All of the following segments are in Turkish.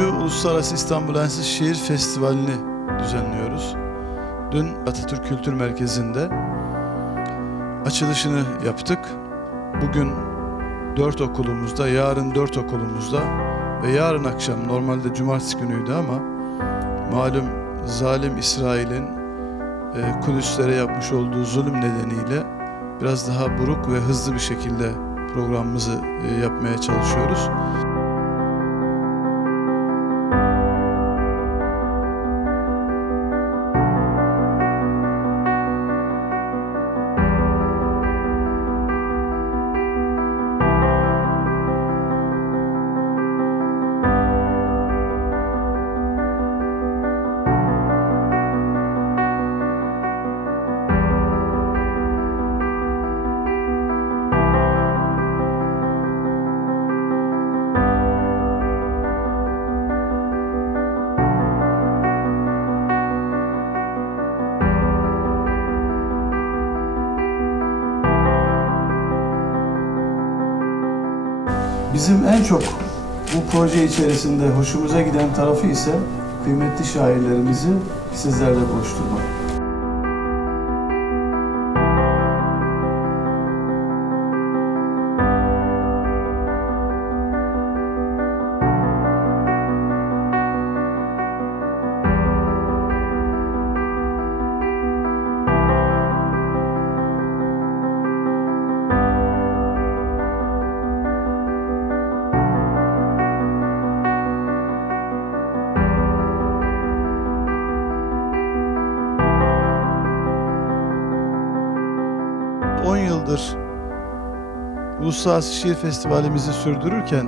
10. Uluslararası İstanbul Ensiz Şiir Festivali'ni düzenliyoruz. Dün Atatürk Kültür Merkezi'nde açılışını yaptık. Bugün dört okulumuzda, yarın dört okulumuzda ve yarın akşam normalde cumartesi günüydü ama malum zalim İsrail'in e, Kudüslere yapmış olduğu zulüm nedeniyle biraz daha buruk ve hızlı bir şekilde programımızı e, yapmaya çalışıyoruz. Bizim en çok bu proje içerisinde hoşumuza giden tarafı ise kıymetli şairlerimizi sizlerle buluşturmak. 10 yıldır Uluslararası Şiir Festivalimizi sürdürürken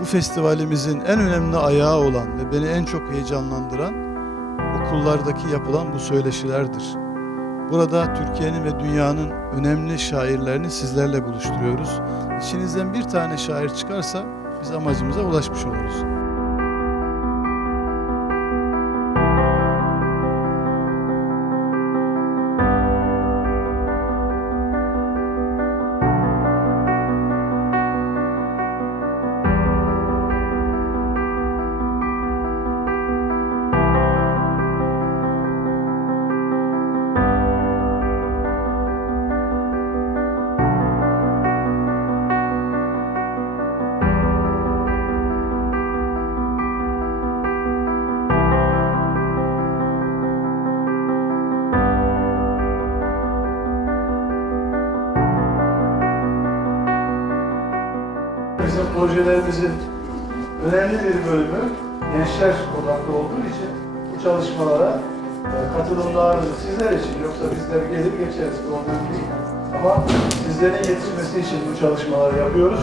bu festivalimizin en önemli ayağı olan ve beni en çok heyecanlandıran okullardaki yapılan bu söyleşilerdir. Burada Türkiye'nin ve dünyanın önemli şairlerini sizlerle buluşturuyoruz. İçinizden bir tane şair çıkarsa biz amacımıza ulaşmış oluruz. Projelerimizin önemli bir bölümü gençler odaklı olduğu için bu çalışmalara e, katılımlarınız sizler için yoksa bizler gelip geçeriz problem değil. Ama sizlerin yetişmesi için bu çalışmaları yapıyoruz.